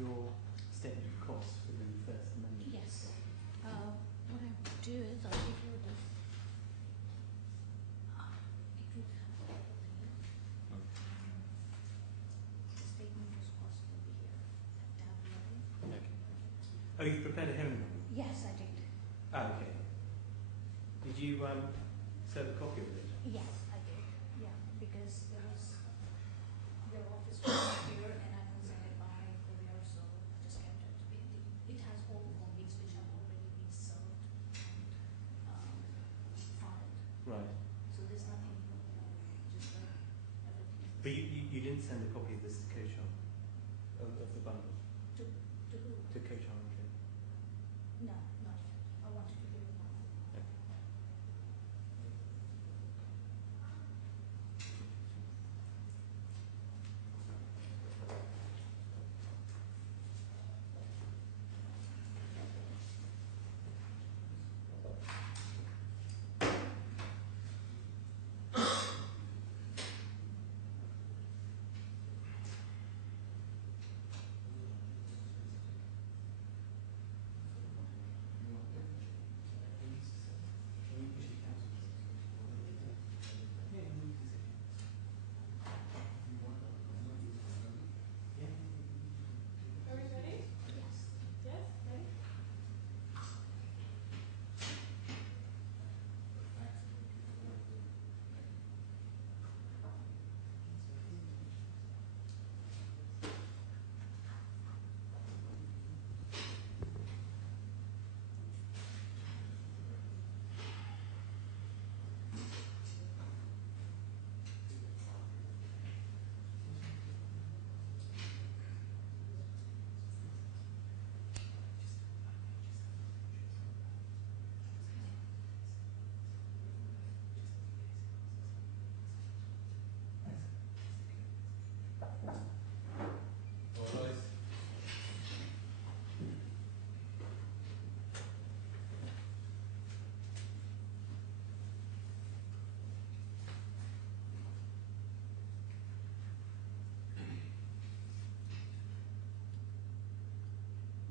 your statement of costs for the First Amendment? Yes. What I would do is I'll give you this. It will have all the statement of costs will be here at tab 11. Okay. Oh, you've prepared a hearing note? Yes, I did. Ah, okay. Did you serve a copy of it? Yes, I did. Yeah, because there was your office was here and I couldn't send it by courier, so I just kept it. It has all the copies which have already been served and filed. Right. So there's nothing new, just everything. But you didn't send a copy of this to Kishanchand, of the bundle? To who? To Kishanchand. No, not yet. I wanted to give it now. Okay. Are we ready? Yes. Yes? Ready?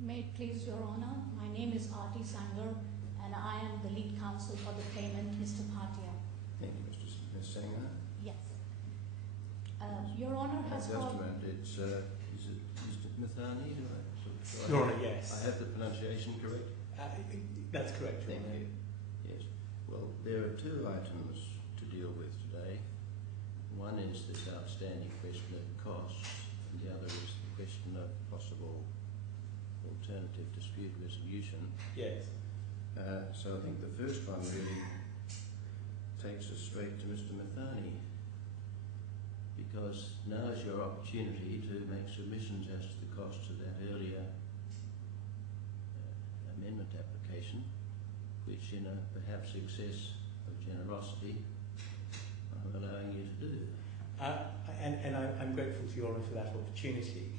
May it please Your Honour, my name is Aarti Sangar and I am the lead counsel for the claimant, Mr. Bhatia. Thank you, Ms. Sanger. Yes. Your Honour has Just a called... moment, is it Mr. Mithani? Your Honour, yes. I have the pronunciation correct? That's correct, Your Thank Honour. you. Yes. Well, there are two items to deal with today. One is this outstanding question of costs, and the other is the question of possible alternative dispute resolution. Yes. So I think the first one really takes us straight to Mr. Mithani, because now is your opportunity to make submissions as to the costs of that earlier amendment application, which in a perhaps excess of generosity I'm allowing you to do. And I'm grateful to Your Honour for that opportunity.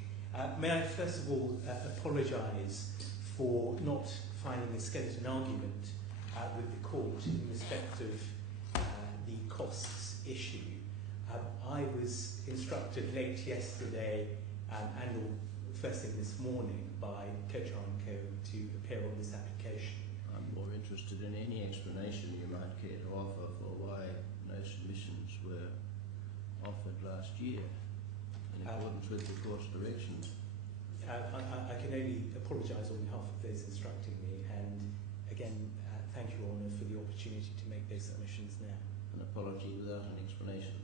May I first of all apologise for not finding a skeleton argument with the court in respect of the costs issue. I was instructed late yesterday and first thing this morning by Kishanchand Co to appear on this application. I'm more interested in any explanation you might care to offer for why no submissions were offered last year in accordance with the court's directions. I can only apologise on behalf of those instructing me, and again, thank you, Your Honour, for the opportunity to make those submissions now. An apology without an explanation.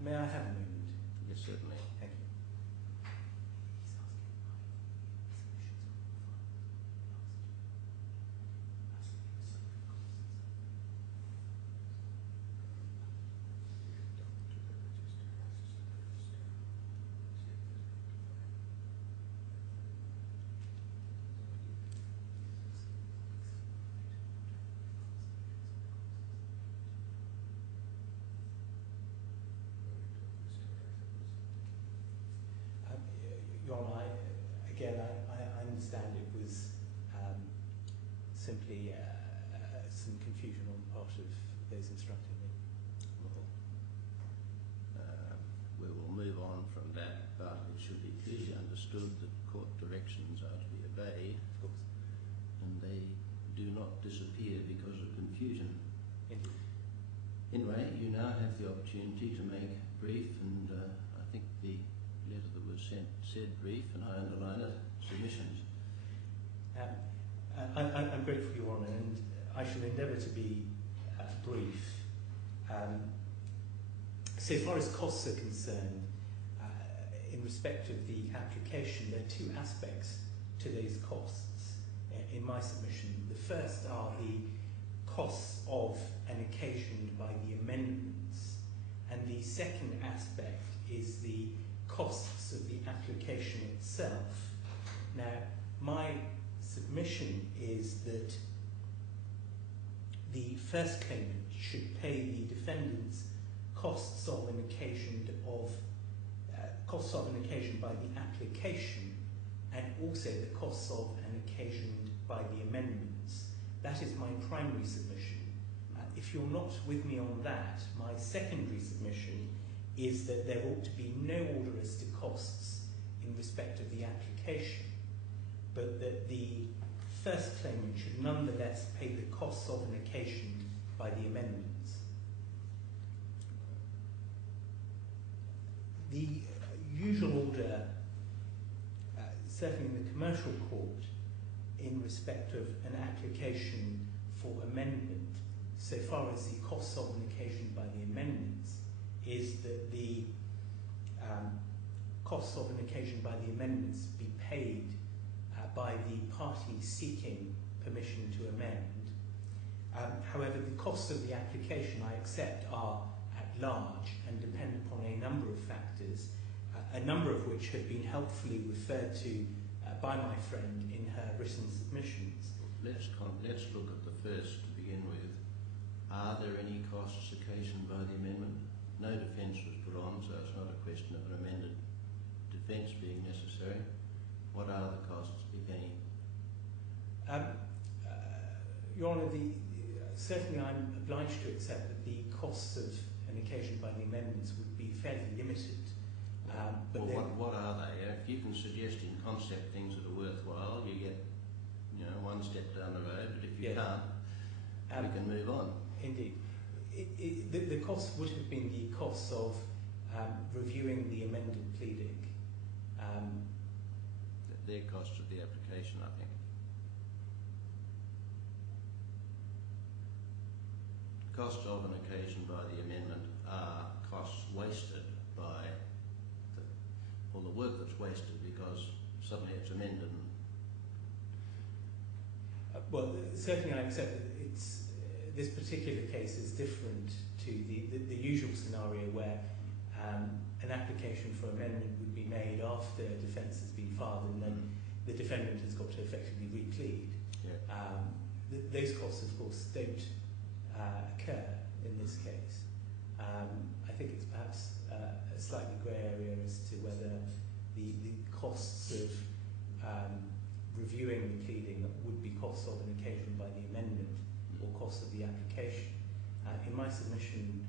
May I have a moment? Yes, certainly. Thank you. Your Honour, I understand it was simply some confusion on the part of those instructing me. Well, we will move on from that, but it should be clearly understood that court directions are to be obeyed, Of course. and they do not disappear because of confusion. Indeed. Anyway, you now have the opportunity to make brief, and I think the letter that was sent said brief, and I underline it, submissions. I'm grateful, Your Honour, and I shall endeavour to be brief. So far as costs are concerned, in respect of the application, there are two aspects to those costs in my submission. The first are the costs of and occasioned by the amendments, and the second aspect is the costs of the application itself. Now, my submission is that the first claimant should pay the defendant's costs of and occasioned by the application, and also the costs of and occasioned by the amendments. That is my primary submission. If you're not with me on that, my secondary submission is that there ought to be no order as to costs in respect of the application, but that the first claimant should nonetheless pay the costs of and occasioned by the amendments. The usual order, certainly in the commercial court, in respect of an application for amendment, so far as the costs of and occasioned by the amendments, is that the costs of and occasioned by the amendments be paid by the party seeking permission to amend. However, the costs of the application, I accept, are at large and depend upon a number of factors, a number of which have been helpfully referred to by my friend in her written submissions. Let's look at the first to begin with. Are there any costs occasioned by the amendment? No defence was put on, so it's not a question of an amended defence being necessary. What are the costs, if any? Your Honour, certainly I'm obliged to accept that the costs of an occasion by the amendments would be fairly limited. But well, what are they? If you can suggest in concept things that are worthwhile, you get, one step down the road. But if you can't, we can move on. Indeed, the costs would have been the costs of reviewing the amended pleading. Their costs of the application, I think. Costs of an occasion by the amendment are costs wasted by the work that's wasted because suddenly it's amended. Well, certainly I accept that this particular case is different to the usual scenario where an application for amendment would be made after a defence has been filed and then the defendant has got to effectively replead. Yeah. Those costs, of course, don't occur in this case. I think it's perhaps a slightly grey area as to whether the costs of reviewing the pleading would be costs of an occasion by the amendment or costs of the application. In my submission,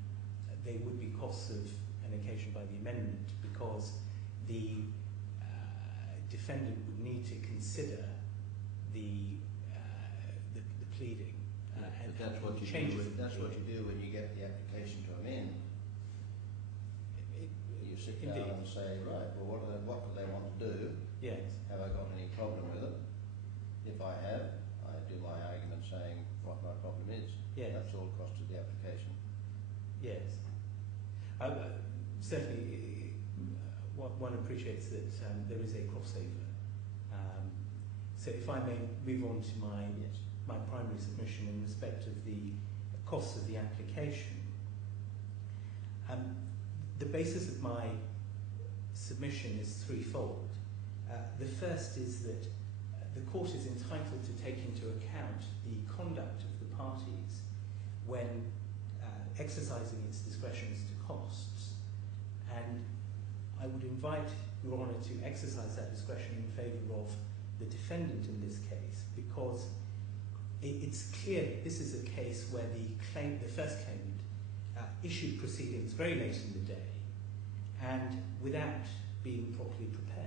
they would be costs of an occasion by the amendment because the defendant would need to consider the pleading. But that's what you do. That's what you do when you get the application to amend. You sit down and say, right, well, what do they want to do? Yes. Have I got any problem with it? If I have, I do my argument saying what my problem is. Yes. That's all cost of the application. Yes. Certainly, one appreciates that there is a crossover. So if I may move on to my primary submission in respect of the costs of the application. The basis of my submission is threefold. The first is that the court is entitled to take into account the conduct of the parties when exercising its discretion as to costs, and I would invite Your Honour to exercise that discretion in favour of the defendant in this case, because it's clear that this is a case where the first claimant issued proceedings very late in the day, and without being properly prepared.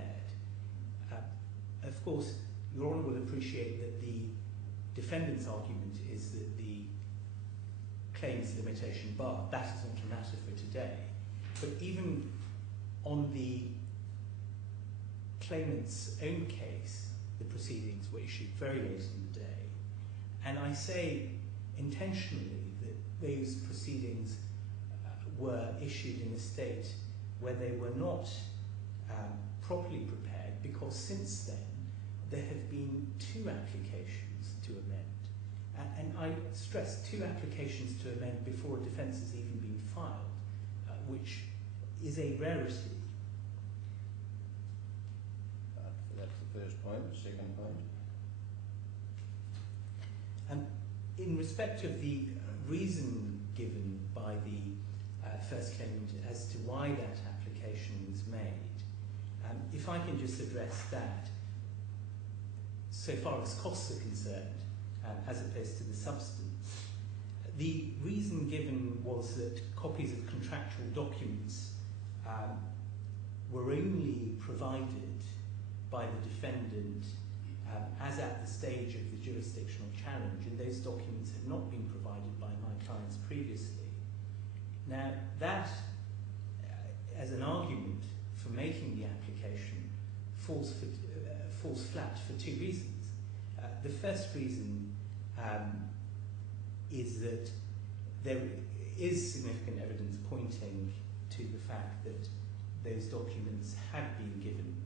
Of course, Your Honour will appreciate that the defendant's argument is that the claims limitation bar, that is not a matter for today. But even on the claimant's own case, the proceedings were issued very late in the day. And I say intentionally that those proceedings were issued in a state where they were not properly prepared, because since then there have been 2 applications to amend. And I stress 2 applications to amend before a defence has even been filed, which is a rarity. That's the first point. The second point? In respect of the reason given by the first claimant as to why that application was made, if I can just address that, so far as costs are concerned, as opposed to the substance. The reason given was that copies of contractual documents were only provided by the defendant as at the stage of the jurisdictional challenge, and those documents had not been provided by my clients previously. Now, that, as an argument for making the application, falls flat for 2 reasons. The first reason is that there is significant evidence pointing to the fact that those documents had been given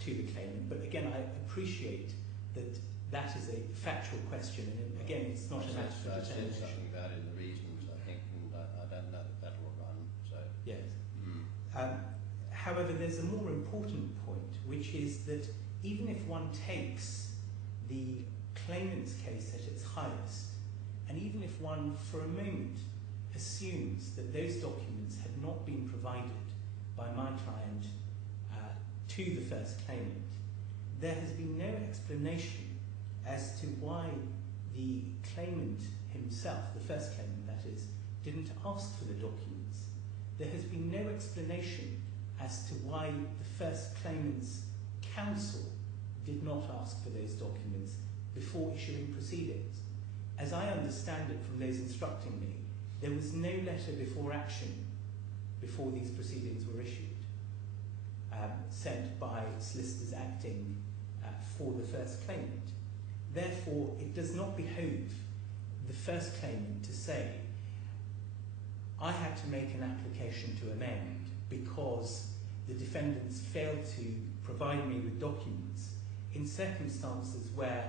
to the claimant. But again, I appreciate that that is a factual question, and again, it's not a matter for determination. I said something about it in the reasons, I think, and I don't know that will run. So yes. However, there's a more important point, which is that even if one takes the claimant's case at its highest, and even if one for a moment assumes that those documents had not been provided by my client to the first claimant, there has been no explanation as to why the claimant himself, the first claimant that is, didn't ask for the documents. There has been no explanation as to why the first claimant's counsel did not ask for those documents before issuing proceedings. As I understand it from those instructing me, there was no letter before action before these proceedings were issued, sent by solicitors acting for the first claimant. Therefore, it does not behove the first claimant to say, I had to make an application to amend because the defendants failed to provide me with documents in circumstances where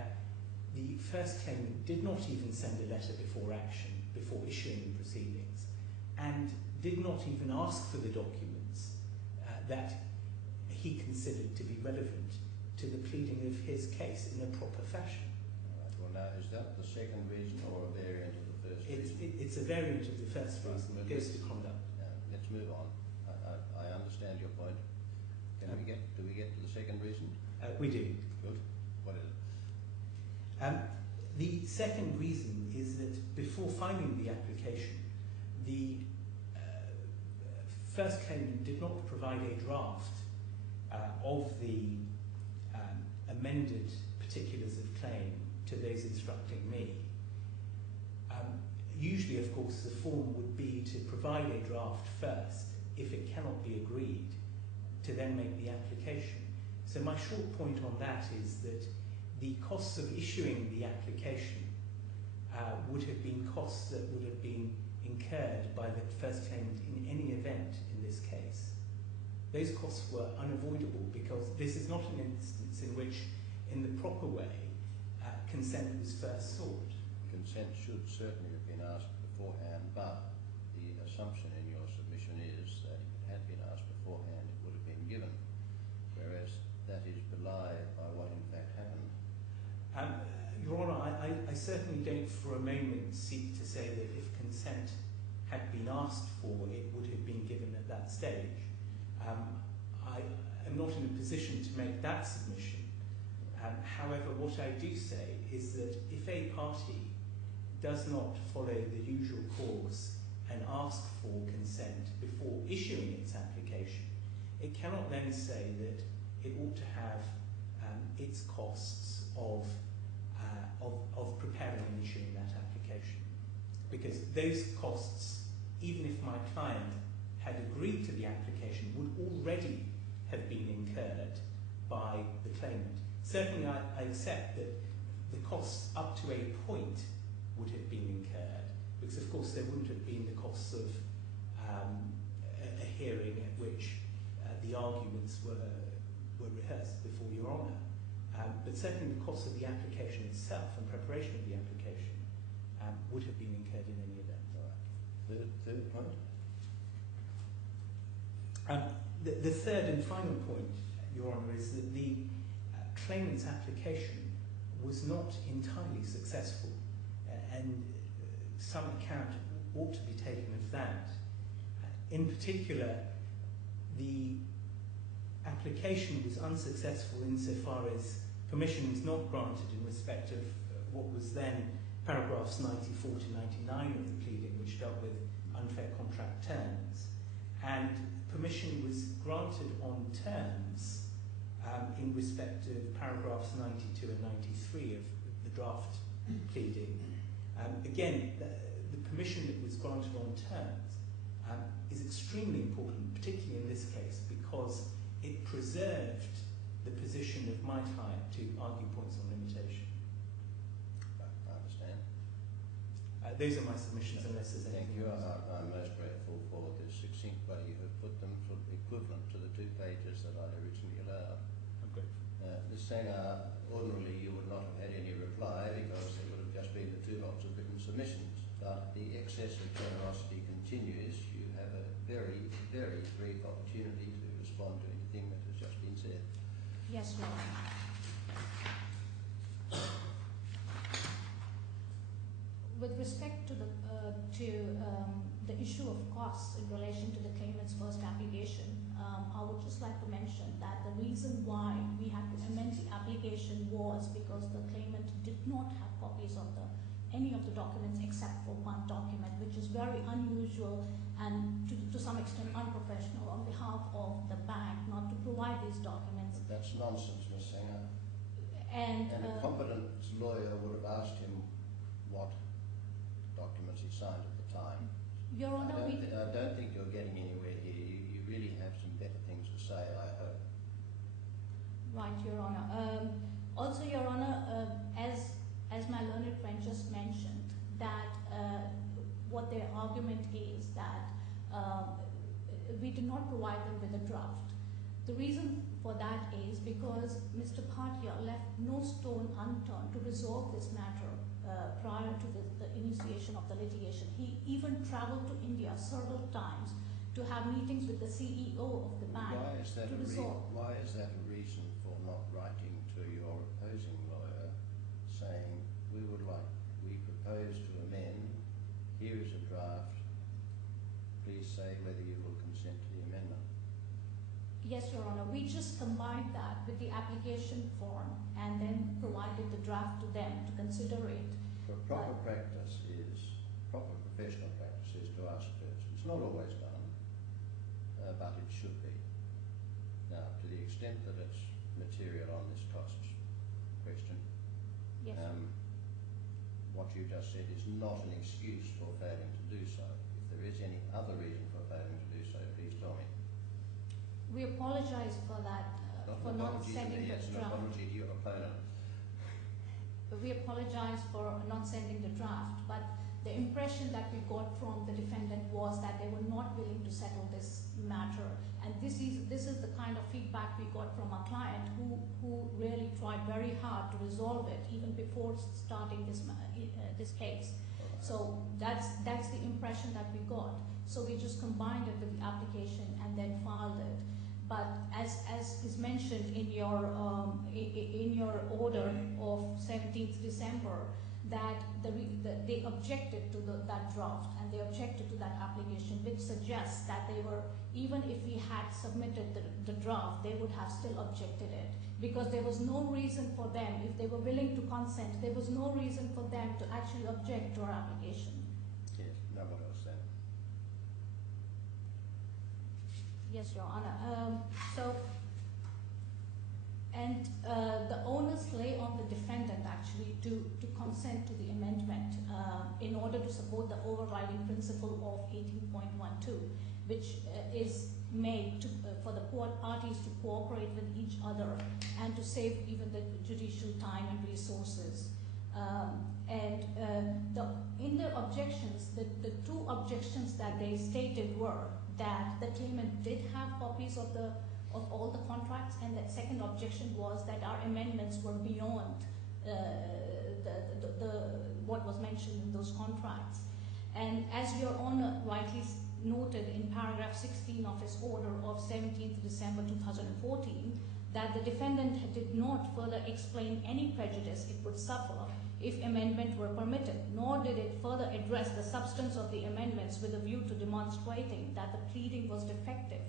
the first claimant did not even send a letter before action, before issuing the proceedings, and did not even ask for the documents that he considered to be relevant to the pleading of his case in a proper fashion. Right. Well, now, is that the second reason or a variant of the first reason? It's a variant of the first reason. It goes to conduct. Let's move on. I understand your point. Do we get to the second reason? We do. Good. What is it? The second reason is that before filing the application, the first claimant did not provide a draft of the amended particulars of claim to those instructing me. Usually, of course, the form would be to provide a draft first, if it cannot be agreed, to then make the application. So my short point on that is that the costs of issuing the application would have been costs that would have been incurred by the first claimant in any event in this case. Those costs were unavoidable because this is not an instance in which, in the proper way, consent was first sought. Consent should certainly have been asked beforehand, but the assumption in your submission is that if it had been asked beforehand, it would have been given, whereas that is belied by what in fact happened. Your Honour, I certainly don't for a moment seek to say that if consent had been asked for, it would have been given at that stage. I am not in a position to make that submission. However, what I do say is that if a party does not follow the usual course and ask for consent before issuing its application, it cannot then say that it ought to have its costs of preparing and issuing that application. Because those costs, even if my client had agreed to the application, would already have been incurred by the claimant. Certainly I accept that the costs up to a point would have been incurred, because of course there wouldn't have been the costs of a hearing at which the arguments were rehearsed before Your Honour. But certainly the cost of the application itself and preparation of the application would have been incurred in any event. Right. Third point? The third and final point, Your Honour, is that the claimant's application was not entirely successful, and some account ought to be taken of that. In particular, the application was unsuccessful insofar as permission was not granted in respect of what was then paragraphs 94 to 99 of the pleading, which dealt with unfair contract terms, and permission was granted on terms in respect of paragraphs 92 and 93 of the draft pleading. Again, the permission that was granted on terms is extremely important, particularly in this case, because it preserved the position of my client to argue points on limitation. I understand. Those are my submissions, unless there's Thank anything you. else. I'm most grateful for the succinct way you have put them, for equivalent to the 2 pages that I originally allowed. I'm grateful. Ms. Sanger, ordinarily you would not have had any reply because there would have just been the 2 lots of written submissions. But the excess of generosity continues. You have a very, very brief opportunity to respond to anything that has just been said. Yes, Your Honour. With respect to the issue of costs in relation to the claimant's first application, I would just like to mention that the reason why we had to amend the application was because the claimant did not have copies of any of the documents except for one document, which is very unusual and to some extent unprofessional on behalf of the bank not to provide these documents. But that's nonsense, Ms. Sanger. And a competent lawyer would have asked him what documents he signed at the time. Your Honour, I don't think you're getting anywhere here. You really have some better things to say, I hope. Right, Your Honour. Also, Your Honour, as my learned friend just mentioned, that what their argument is that we did not provide them with a draft. The reason for that is because Mr. Bhatia left no stone unturned to resolve this matter prior to the initiation of the litigation. He even travelled to India several times to have meetings with the CEO of the bank to resolve. Why is that a reason for not writing to your opposing lawyer saying, we propose to amend, here is a draft, please say whether you will consent to the amendment? Yes, Your Honour. We just combined that with the application form and then provided the draft to them to consider it. Proper professional practice is to ask first. It's not always done, but it should be. Now, to the extent that it's material on this costs question, Yes. What you just said is not an excuse for failing to do so. If there is any other reason for failing to do so, please tell me. We apologise for that, for not sending the It's an draft. apology to your opponent. We apologise for not sending the draft, but the impression that we got from the defendant was that they were not willing to settle this matter, and this is the kind of feedback we got from our client, who really tried very hard to resolve it even before starting this case. So that's the impression that we got. So we just combined it with the application and then filed it. But as is mentioned in your order of 17th December, that they objected to that draft and they objected to that application, which suggests that they were, even if we had submitted the draft, they would have still objected it, because there was no reason for them, if they were willing to consent, there was no reason for them to actually object to our application. Yes, no, what else then? Yes, Your Honor. The onus lay on the defendant actually to consent to the amendment in order to support the overriding principle of 18.12, which is made for the parties to cooperate with each other and to save even the judicial time and resources. In their objections, the two objections that they stated were that the claimant did have copies of all the contracts, and the second objection was that our amendments were beyond what was mentioned in those contracts. And as Your Honor rightly noted in paragraph 16 of his order of 17th December 2014, that the defendant did not further explain any prejudice it would suffer if amendment were permitted, nor did it further address the substance of the amendments with a view to demonstrating that the pleading was defective.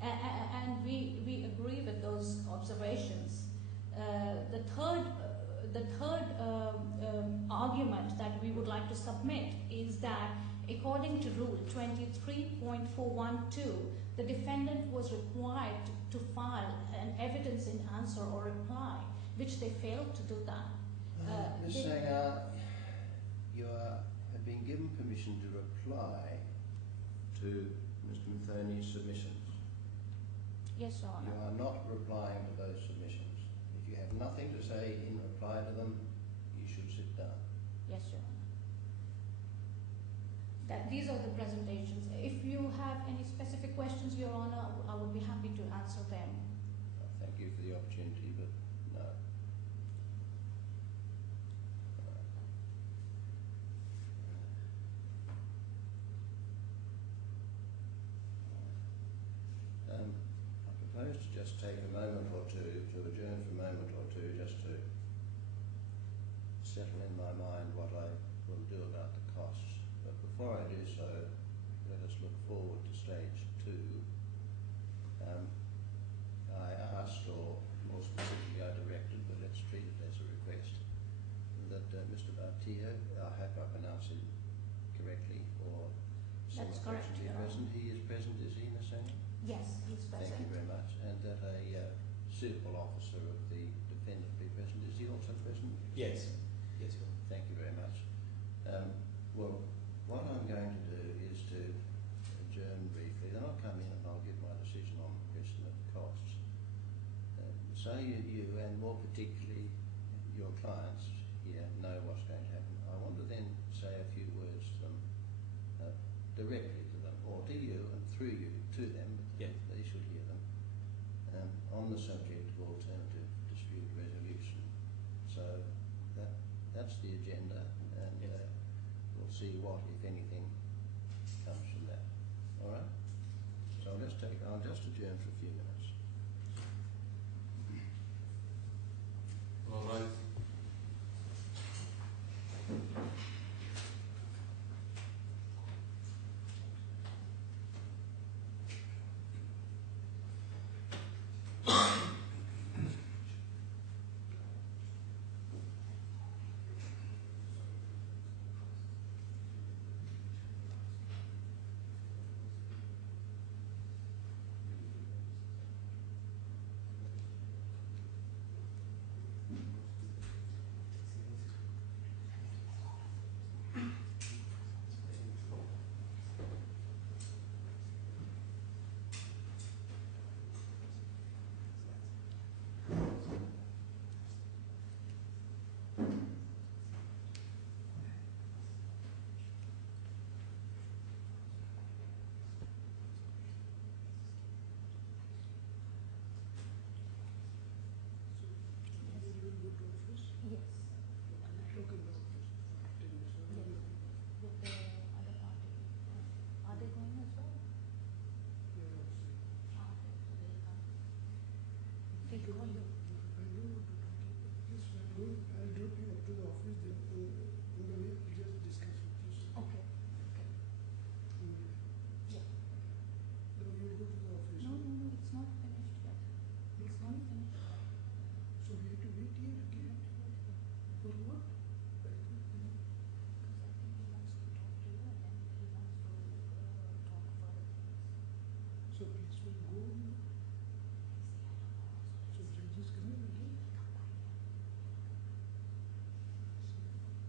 And we agree with those observations. The third argument that we would like to submit is that according to Rule 23.412, the defendant was required to file an evidence in answer or reply, which they failed to do that. Ms. Sanger, you have been given permission to reply to Mr. Mathony's submissions. Yes, Your Honor. You are not replying to those submissions. If you have nothing to say in reply to them, you should sit down. Yes, Your Honor. These are the presentations. If you have any specific questions, Your Honor, I would be happy to answer them. Thank you for the opportunity, but no. I propose to just take a moment or two, to adjourn for a moment or two, just to settle in my mind what I will do about the costs. But before I do so, let us look forward to stage 2. I asked, or more specifically I directed, but let's treat it as a request, that Mr. Bhatia, I hope I pronounce him correctly, or That's correct, be Your Honor. present. He is present, is he, Ms. Sanger? Yes, he's present. Thank you very much. And that a suitable officer of the defendant be present. Is he also present? Yes. Yes, Your Honor. Thank you very much. Well, what I'm going to do is to adjourn briefly, then I'll come in and I'll give my decision on the question of costs. So you and more particularly your clients here know what's going to happen. I want to then say a few words to them, directly to them, or to you and through you to them, but Yeah. they should hear them, on the subject of alternative dispute resolution. So that's the agenda, and Yes. we'll see what, if anything, comes from that. All right? So I'll just adjourn for a few minutes. All right. So please go. So judges coming again.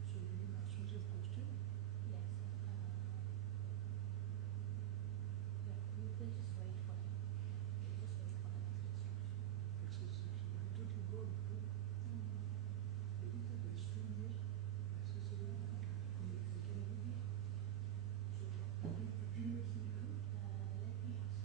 So you can ask me some question. Yes. Yeah, we'll just wait for him. We'll just wait for the next instruction. Access section. I thought you got to. There is a restroom here. Accessible. You can already. So 15 minutes will come. Let me ask.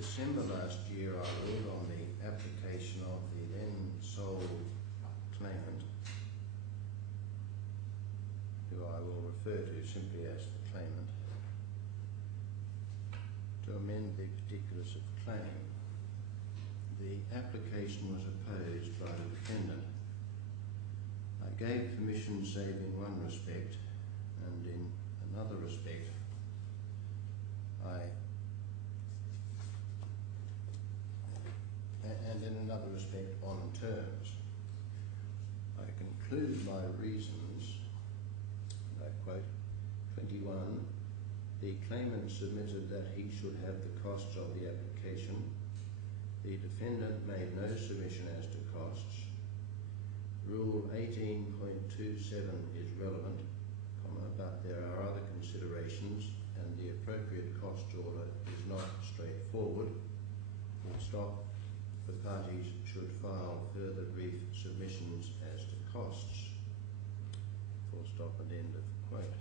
December last year, I ruled on the application of the then sole claimant, who I will refer to simply as the claimant, to amend the particulars of claim. The application was opposed by the defendant. I gave permission save in one respect, and in another respect on terms. I conclude my reasons, and I quote, 21, the claimant submitted that he should have the costs of the application. The defendant made no submission as to costs. Rule 18.27 is relevant, but there are other considerations, and the appropriate cost order is not straightforward. Full stop. The parties should file further brief submissions as to costs. Full stop and end of quote.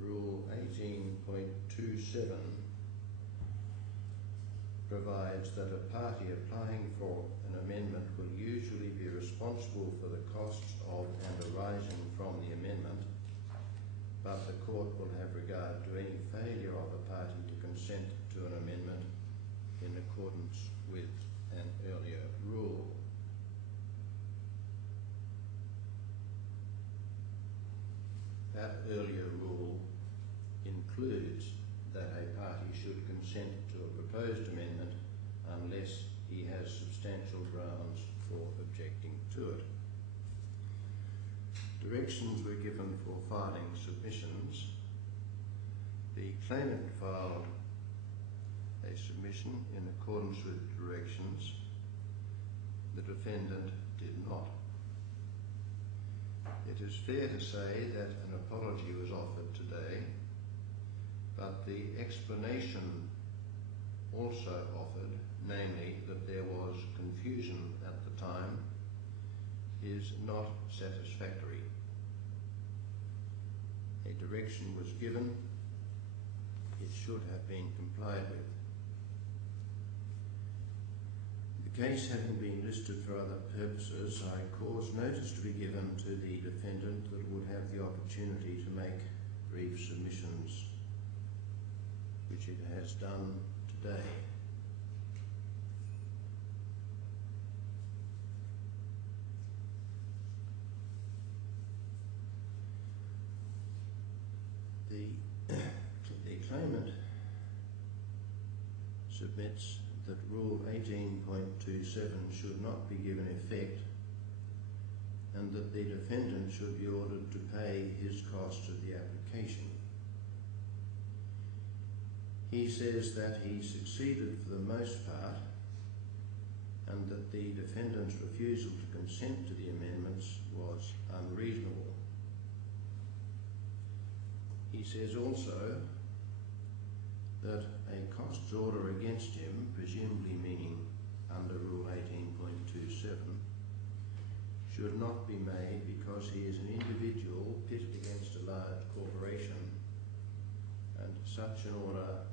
Rule 18.27 provides that a party applying for an amendment will usually be responsible for the costs of and arising from the amendment, but the court will have regard to any failure of a party to consent to an amendment in accordance with an earlier rule. That earlier rule includes that a party should consent to a proposed amendment unless he has substantial grounds for objecting to it. Directions were given for filing submissions. The claimant filed a submission in accordance with directions. The defendant did not. It is fair to say that an apology was offered today, but the explanation also offered, namely that there was confusion at the time, is not satisfactory. A direction was given. It should have been complied with. The case having been listed for other purposes, I cause notice to be given to the defendant that would have the opportunity to make brief submissions, which it has done today. The claimant submits that Rule 18.27 should not be given effect, and that the defendant should be ordered to pay his cost of the application. He says that he succeeded for the most part, and that the defendant's refusal to consent to the amendments was unreasonable. He says also that a costs order against him, presumably meaning under Rule 18.27, should not be made because he is an individual pitted against a large corporation, and such an order,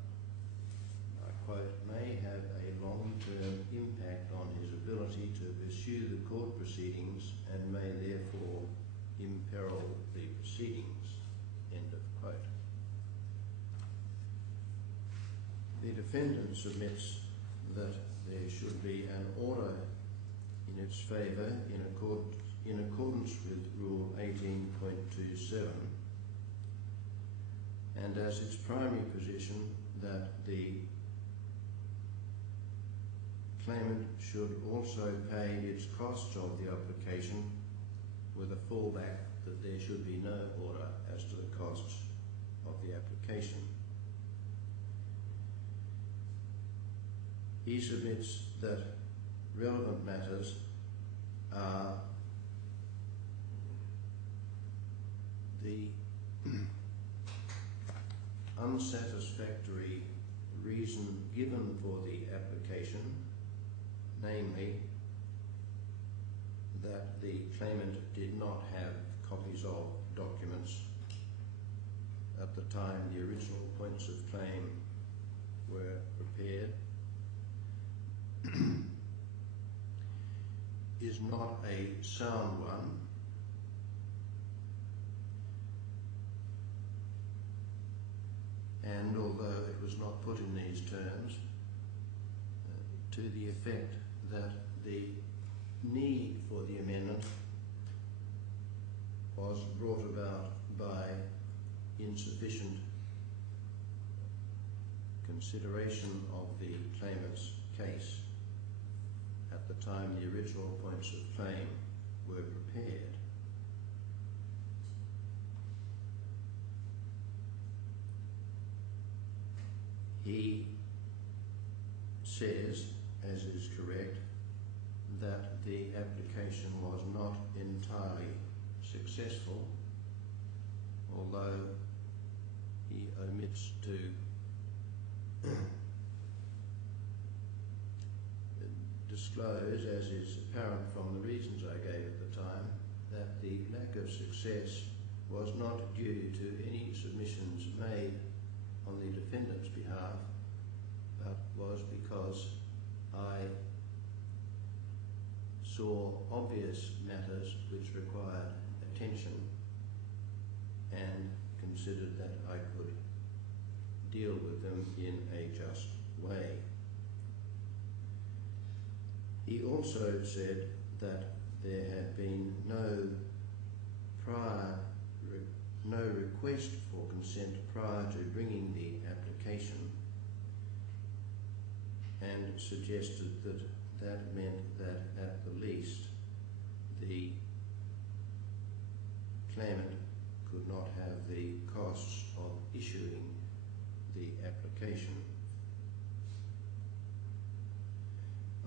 I quote, may have a long-term impact on his ability to pursue the court proceedings and may therefore imperil the proceedings, end of quote. The defendant submits that there should be an order in its favour in accordance with Rule 18.27, and as its primary position that the claimant should also pay its costs of the application, with a fallback that there should be no order as to the costs of the application. He submits that relevant matters are the unsatisfactory reason given for the application, namely that the claimant did not have copies of documents at the time the original points of claim were prepared is not a sound one, and although it was not put in these terms, to the effect that the need for the amendment was brought about by insufficient consideration of the claimant's case at the time the original points of claim were prepared. He says, as is correct, that the application was not entirely successful, although he omits to disclose, as is apparent from the reasons I gave at the time, that the lack of success was not due to any submissions made on the defendant's behalf, but was because I saw obvious matters which required attention and considered that I could deal with them in a just way. He also said that there had been no request for consent prior to bringing the application, and suggested that that meant that at the least the claimant could not have the costs of issuing the application.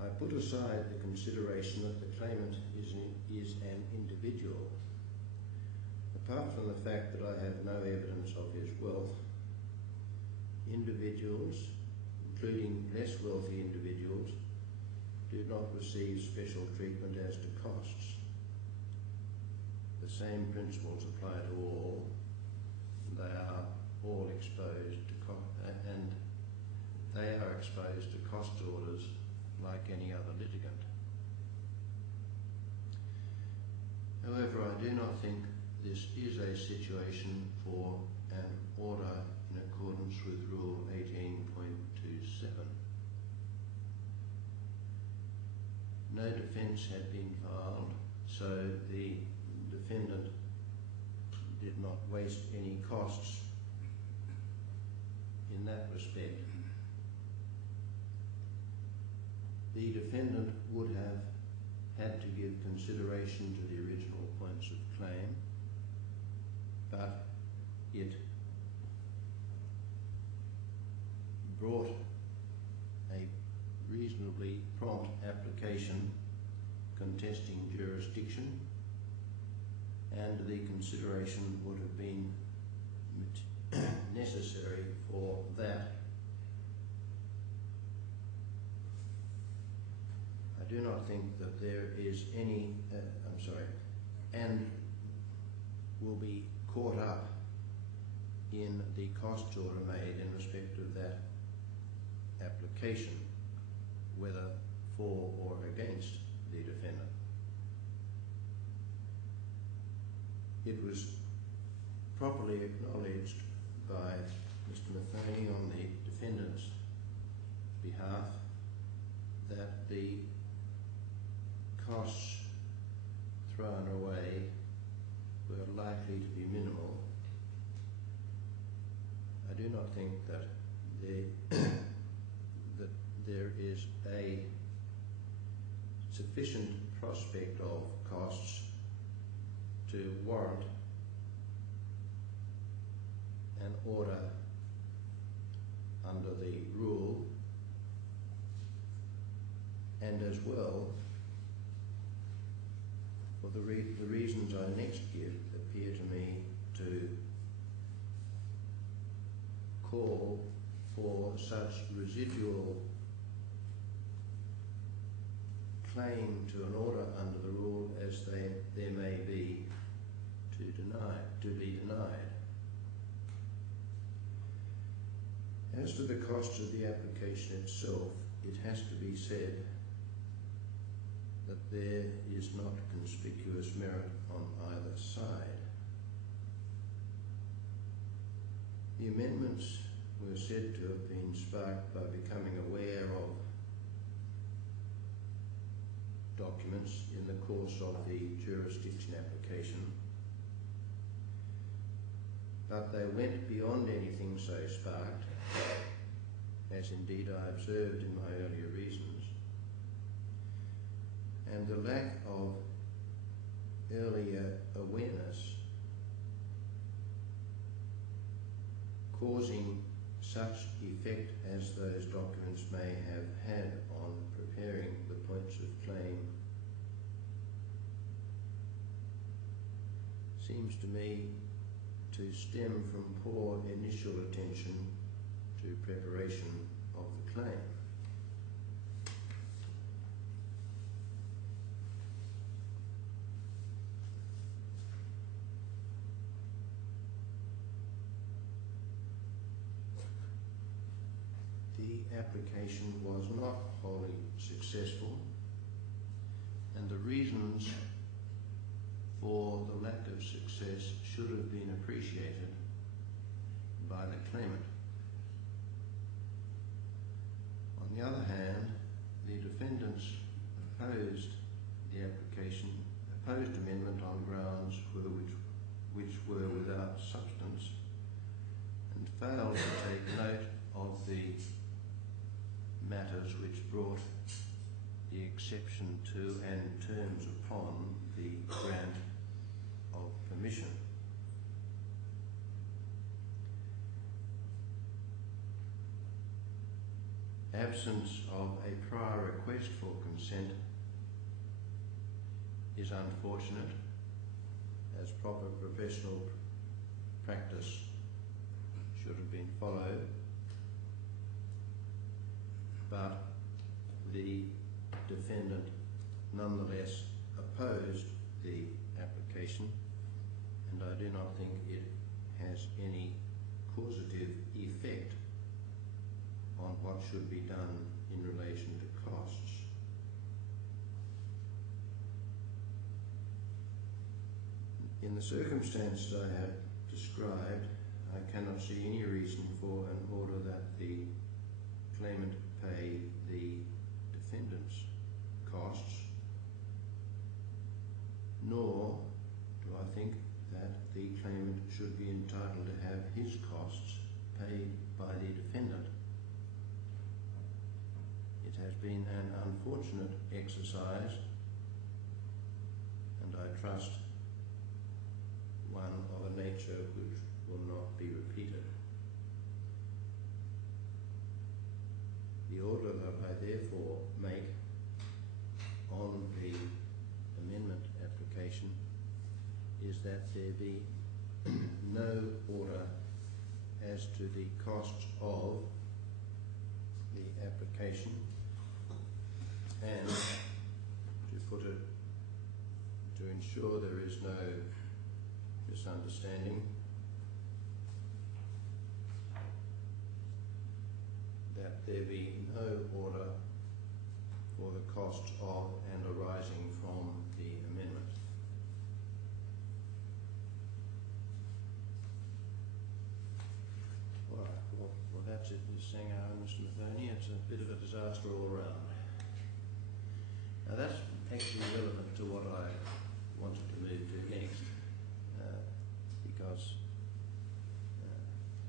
I put aside the consideration that the claimant is an individual. Apart from the fact that I have no evidence of his wealth, individuals, including less wealthy individuals, do not receive special treatment as to costs. The same principles apply to all. They are all exposed to and they are exposed to cost orders like any other litigant. However, I do not think this is a situation for an order in accordance with Rule 18.27. No defence had been filed, so the defendant did not waste any costs in that respect. The defendant would have had to give consideration to the original points of claim, but it brought a reasonably prompt application contesting jurisdiction, and the consideration would have been necessary for that. I do not think that there is any, and will be caught up in the cost order made in respect of that application, whether for or against the defendant. It was properly acknowledged by Mr. Matheny on the defendant's behalf that the costs thrown away were likely to be minimal. I do not think that there is a sufficient prospect of costs to warrant an order under the rule, and as well, for the reasons I next give appear to me to call for such residual claim to an order under the rule as there may be to be denied. as to the cost of the application itself, it has to be said that there is not conspicuous merit on either side. The amendments were said to have been sparked by becoming aware of documents in the course of the jurisdiction application, but they went beyond anything so sparked, as indeed I observed in my earlier reasons, and the lack of earlier awareness causing such effect as those documents may have had on preparing the points of claim seems to me to stem from poor initial attention to preparation of the claim. The application was not wholly successful, and the reasons for the lack of success should have been appreciated by the claimant. On the other hand, the defendants opposed the application, opposed amendment on grounds which were without substance, and failed to take note of the matters which brought the exception to and terms upon the grant of permission. Absence of a prior request for consent is unfortunate, as proper professional practice should have been followed, but the defendant nonetheless opposed the application, and I do not think it has any causative effect on what should be done in relation to costs. In the circumstances I have described, I cannot see any reason for an order that the claimant pay the defendant's costs, nor do I think that the claimant should be entitled to have his costs paid by the defendant. It has been an unfortunate exercise, and I trust one of a nature which will not be repeated. The order that I therefore make on the amendment application is that there be no order as to the costs of the application, and to ensure there is no misunderstanding, that there be no order for the costs of and arising from the amendment. All right, well that's it, Ms. Sanger and Mr. Mathony. It's a bit of a disaster all around. Now that's actually relevant to what I wanted to move to next, because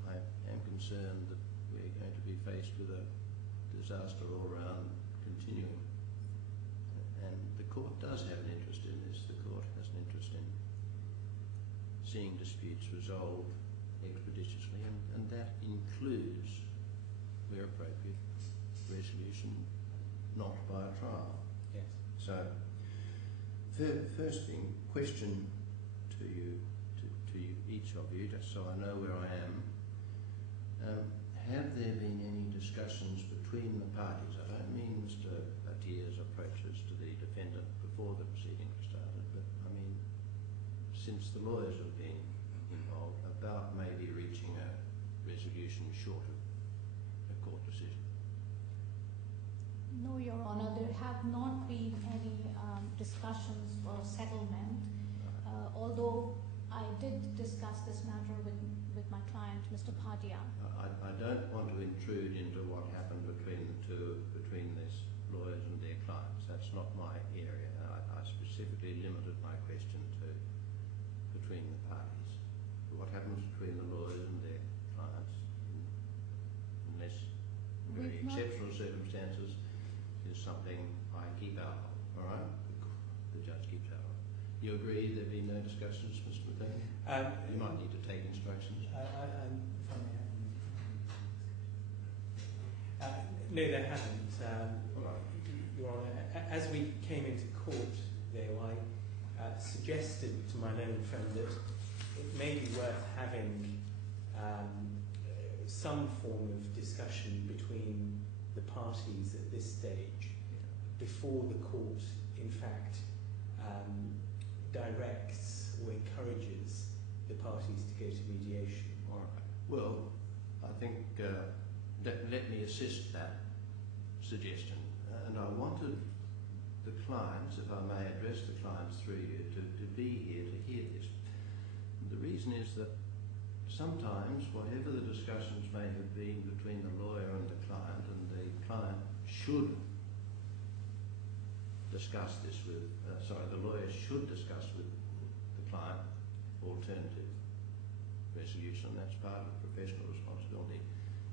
I am concerned that we're going to be faced with a disaster all around continuing. And the court does have an interest in this. The court has an interest in seeing disputes resolved expeditiously, and that includes, where appropriate, resolution not by a trial. Yes. So, first thing, question to you, each of you, just so I know where I am. Have there been any discussions between the parties? I don't mean Mr. Bhatia's approaches to the defendant before the proceedings started, but I mean since the lawyers have been involved, about maybe reaching a resolution short of court decision. No, Your Honour, there have not been any discussions for settlement, although I did discuss this matter with my client, Mr. Bhatia. I don't want to intrude into what happened between these lawyers and their clients. That's not my area. I specifically limited my question to between the parties. What happens between the lawyers and their clients, unless very exceptional circumstances, is something I keep out of. All right, the judge keeps out of. You agree there be no discussions, Mr. McLean? You might need to take instructions. If I may have no, there haven't. All right. Your Honour, as we came into court, though, I suggested to my learned friend that it may be worth having some form of discussion between the parties at this stage before the court, in fact, directs or encourages the parties to go to mediation. All right. Well, I think let me assist that suggestion. And I wanted the clients, if I may address the clients through you, to be here to hear this. The reason is that sometimes, whatever the discussions may have been between the lawyer and the client should discuss this with, the lawyer should discuss with the client alternative resolution. That's part of the professional responsibility.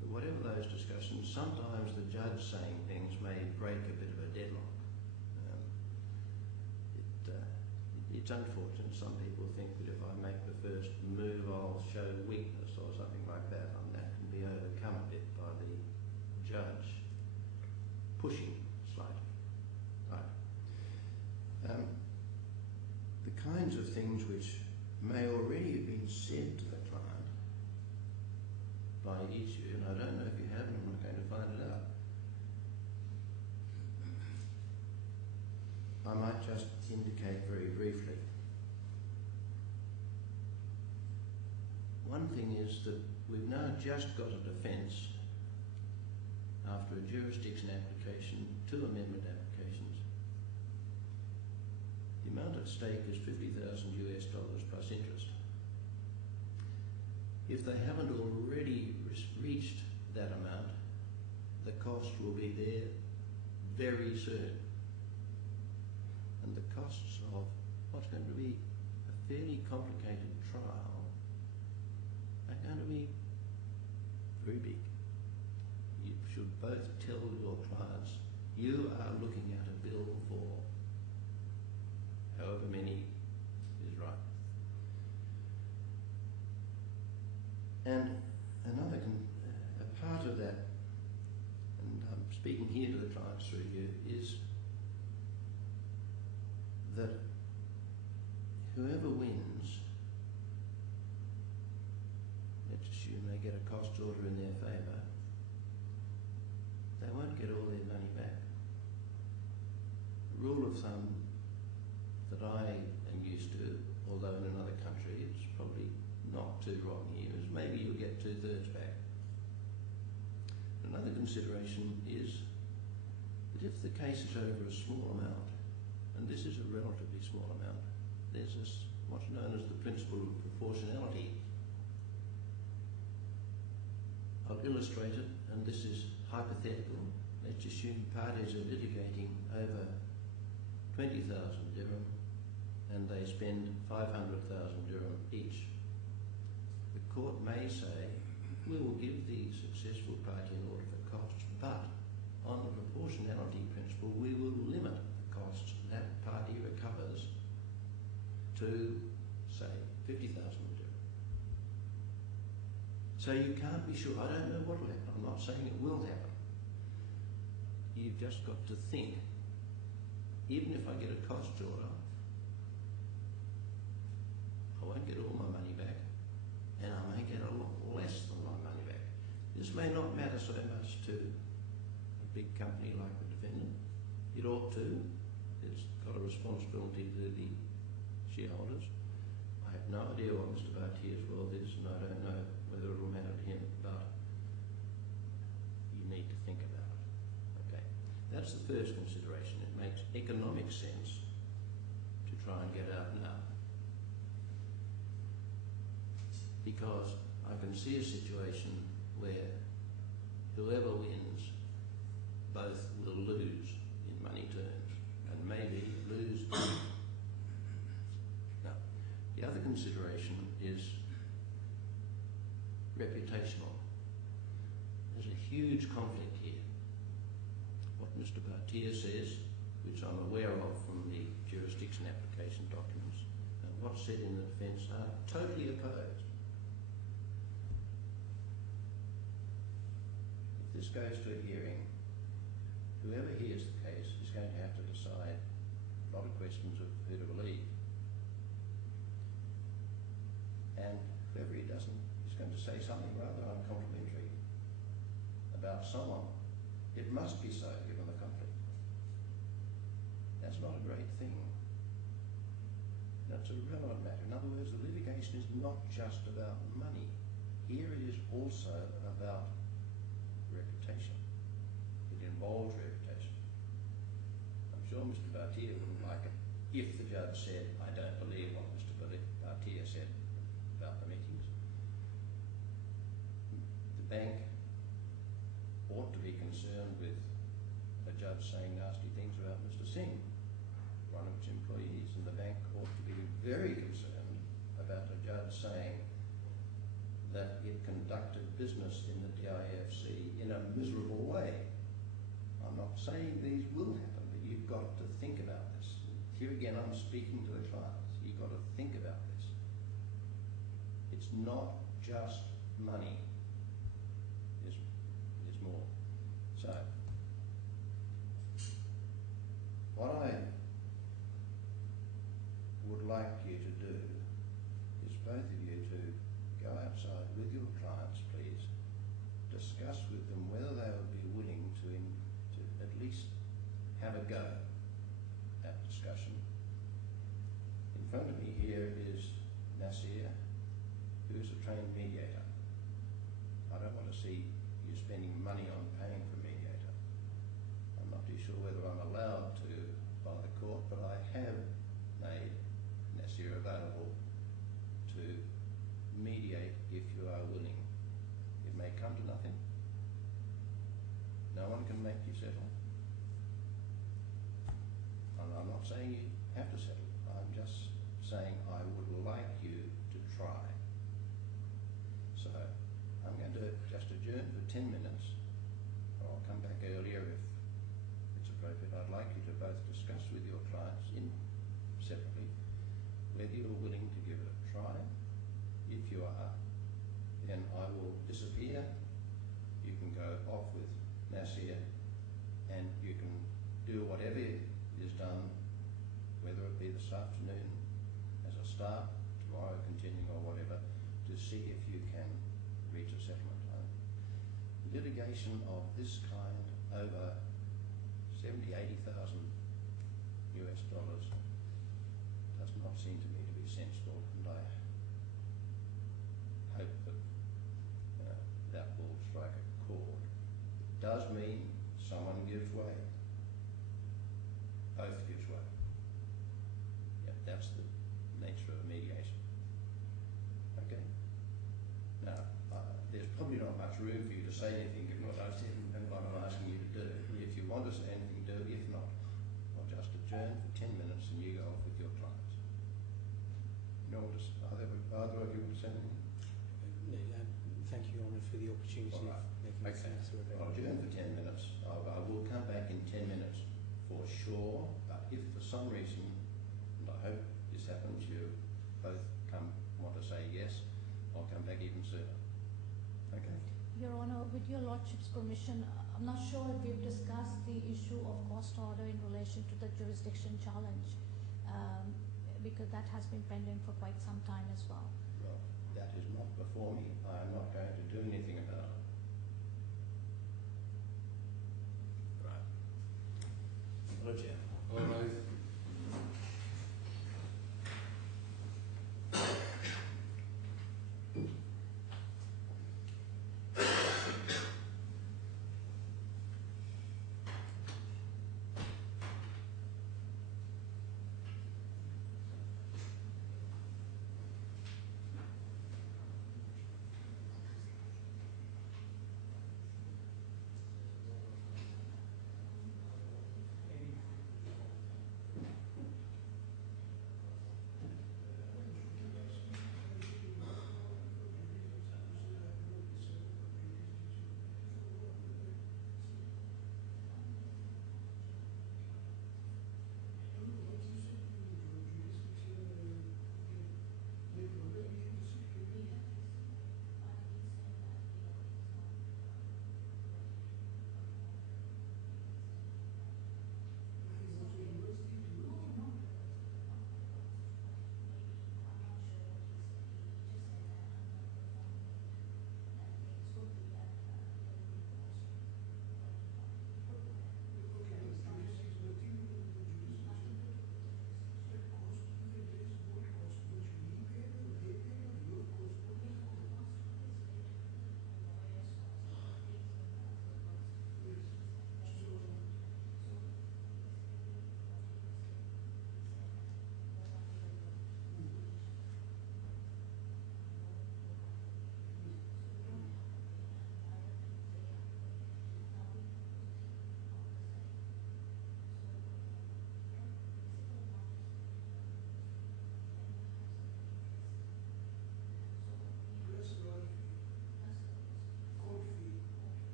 But whatever those discussions, sometimes the judge saying things may break a bit of a deadlock. It's unfortunate. Some people think that if I make the first move, I'll show weakness or something like that, and that can be overcome a bit by the judge pushing slightly. Right. The kinds of things which may already have been said to the client by issue, and I don't know if you have, and I'm not going to find it out. I might just indicate very briefly. One thing is that we've now just got a defence after a jurisdiction application, 2 amendment applications. The amount at stake is $50,000 plus interest. If they haven't already reached that amount, the cost will be there very soon. And the costs of what's going to be a fairly complicated trial are going to be very big. You should both tell your clients you are looking at a bill for however many is right. And another a part of that, and I'm speaking here to the clients through you, is that whoever wins, let's assume they get a cost order in their favour, they won't get all their money back. The rule of thumb that I am used to, although in another country it's probably not too wrong here, is maybe you'll get 2/3 back. Another consideration is that if the case is over a small amount, and this is a relatively small amount, there's what's known as the principle of proportionality. I'll illustrate it, and this is hypothetical. Let's assume parties are litigating over 20,000 dirham and they spend 500,000 dirham each. The court may say, we will give the successful party an order for costs, but on the proportionality principle, we will limit the costs that party recovers to, say, 50,000 dirham. So you can't be sure. I don't know what will happen. I'm not saying it will happen. You've just got to think, even if I get a cost order, I won't get all my money back, and I may get a lot less than my money back. This may not matter so much to a big company like the defendant. It ought to. It's got a responsibility to the shareholders. I have no idea what Mr. Bhatia's world is, and I don't know whether it will matter to him, but you you need to think about it. Okay, that's the first consideration. It makes economic sense to try and get out now. Because I can see a situation where whoever wins both will lose in money terms and maybe lose. Now, the other consideration is reputational. There's a huge conflict here. What Mr. Bhatia says, which I'm aware of from the jurisdiction application documents, and what's said in the defence are totally opposed. If this goes to a hearing, whoever hears the case is going to have to decide a lot of questions of who to believe. And whoever he doesn't is going to say something rather uncomplimentary about someone. It must be so, given the conflict. That's not a great thing. That's a relevant matter. In other words, the litigation is not just about money. Here it is also about reputation. It involves reputation. I'm sure Mr. Bhatia wouldn't like it if the judge said, I don't believe what Mr. Bhatia said about the meetings. The bank ought to be concerned with a judge saying nasty things about Mr. Singh, one of its employees, and the bank ought to be very concerned about a judge saying that it conducted business in the DIFC in a miserable way. I'm not saying these will happen, but you've got to think about this. Here again, I'm speaking to the clients. You've got to think about this. It's not just money. There's more. So, what I would like you to do is both of you to go outside with your clients, please. Discuss with them whether they would be willing to at least have a go at discussion. In front of me here is Nasir, who is a trained mediator. I don't want to see you spending money on paying for a mediator. I'm not too sure whether I'm allowed to by the court, but I have made Nasir available to mediate if you are willing. It may come to nothing. No one can make you settle. And I'm not saying you have to settle. I'm just saying I would like you to try. So I'm going to just adjourn for 10 minutes. I'll come back earlier if it's appropriate. I'd like you to both discuss with your clients separately whether you're willing to give it a try. If you are, then I will disappear. You can go off with Nasir and you can do whatever is done, whether it be this afternoon as a start, tomorrow continuing or whatever, to see if you can reach a settlement. Litigation of this kind over 70,000–80,000 US dollars does not seem to me to be sensible, and I hope that that will strike a chord. It does mean someone gives way. Both gives way. Yeah, that's the nature of a mediation. Okay? Now, there's probably not much room for you to say anything given what I've said and what I'm asking you to do. If you want to say anything, do. If not, I'll just adjourn for 10 minutes and you go off with your clients. You know, either of you want to say anything? No, thank you, Your Honour, for the opportunity All right. of making sense of it. I'll adjourn for 10 minutes. I will come back in 10 minutes for sure, but if for some reason, and I hope this happens, you both want to say yes, I'll come back even sooner. Okay? Your Honour, with your Lordship's permission, I'm not sure if we've discussed the issue of cost order in relation to the jurisdiction challenge, because that has been pending for quite some time as well. Well, that is not before me. I am not going to do anything about it. Right. Roger. All right.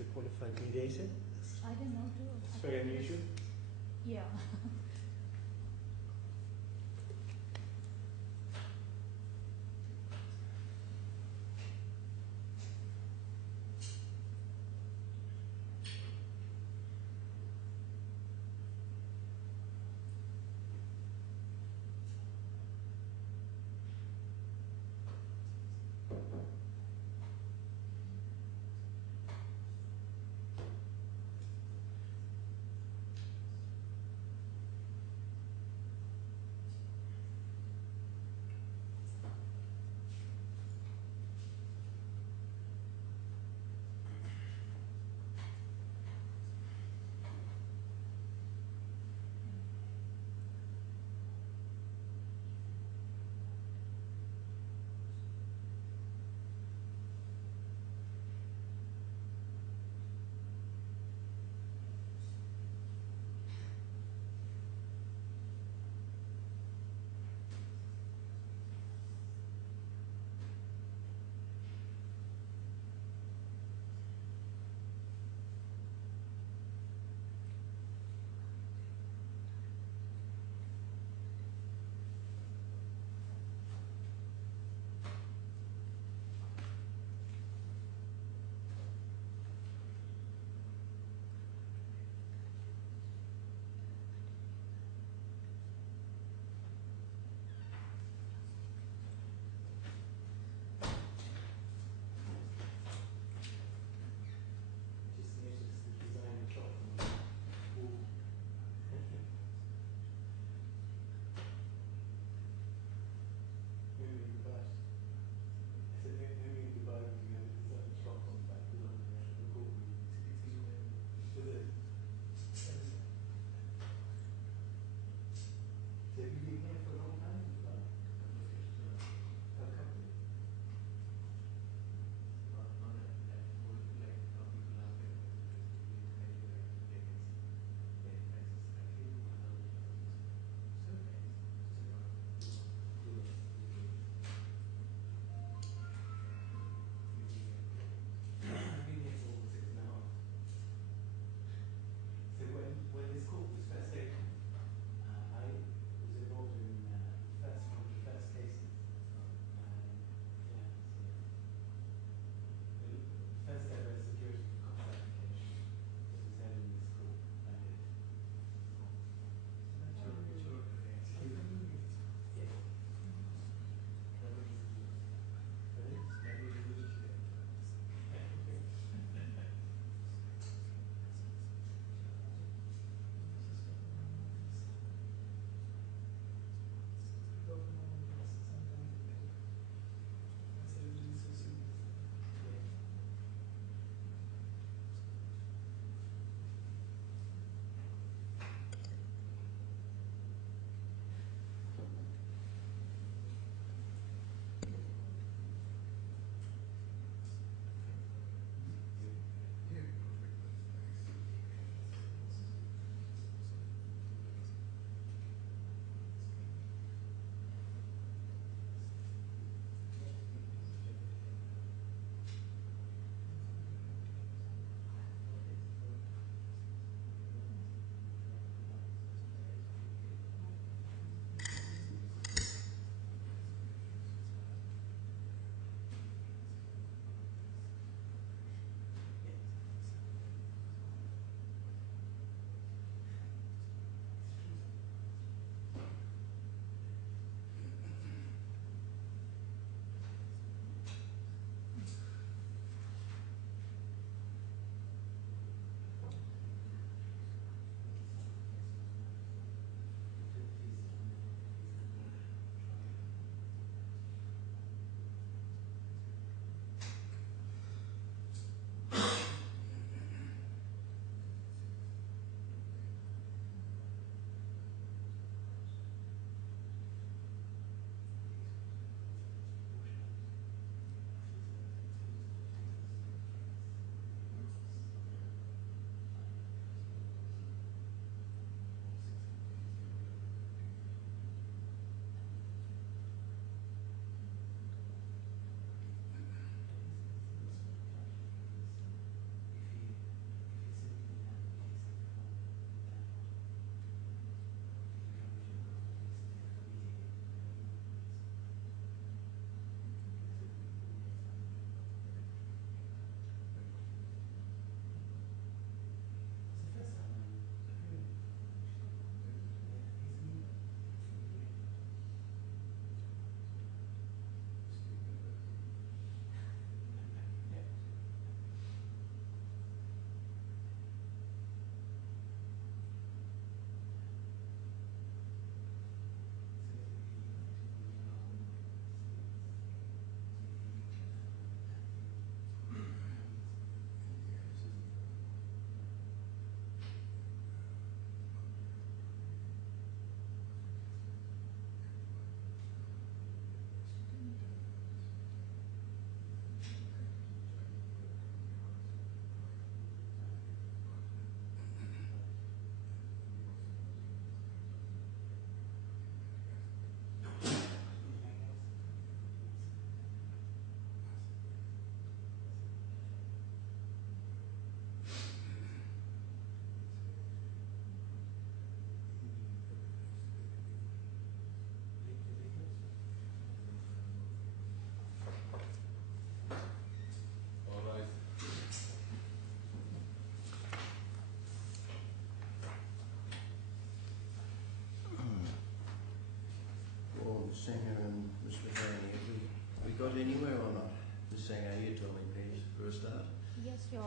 a qualified mediator. I didn't know too. It's very unusual. Yeah.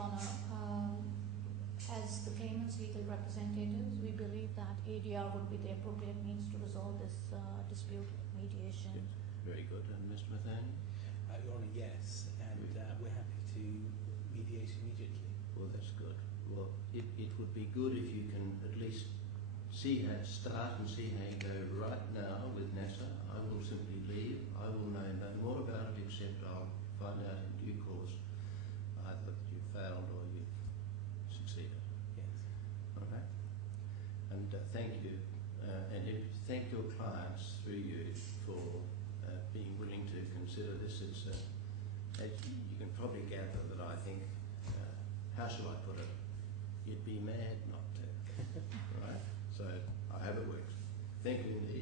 Honour, as the claimant's legal representatives, we believe that ADR would be the appropriate means to resolve this dispute, mediation. Yes, very good. And Mr. Matheny? Your Honour, yes, and we're happy to mediate immediately. Well, that's good. Well, it would be good if you can at least start and see how you go right now with NASA. I will simply leave. I will know no more about it except I'll find out in due course either that you failed or you've succeeded. Yes. All right? And thank you. Thank your clients through you for being willing to consider this. As you can probably gather that I think, how shall I put it? You'd be mad not to. Right? So I hope it works. Thank you indeed.